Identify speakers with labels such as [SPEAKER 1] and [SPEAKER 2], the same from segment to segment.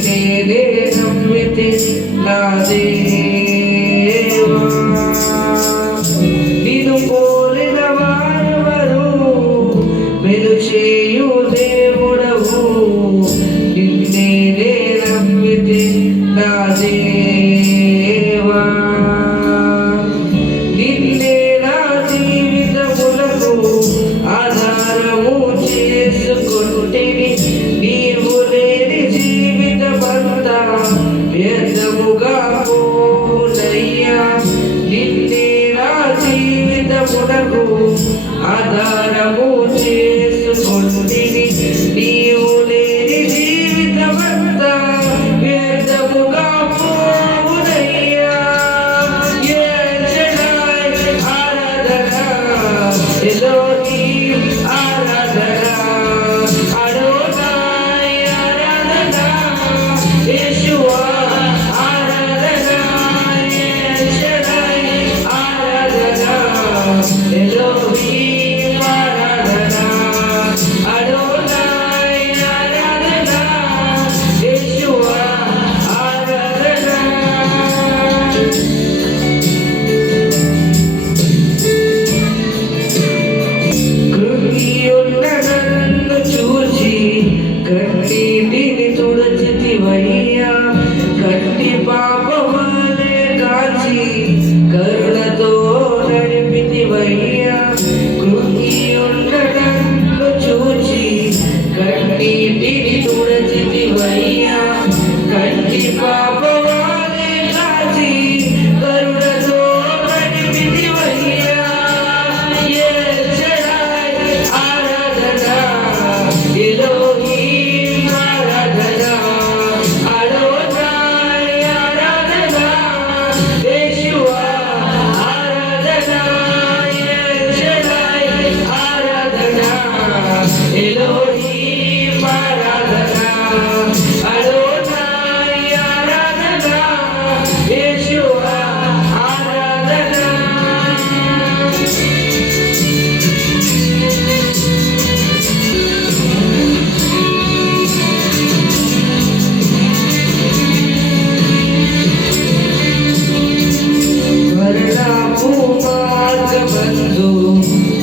[SPEAKER 1] तेरे दम में तेरी लादे ada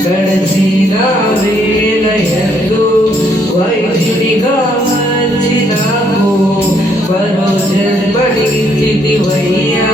[SPEAKER 1] గడచిన వేళయందు వైద్యుడిగా మంచిదాము మరో జన్మడిగితివి వయ్యా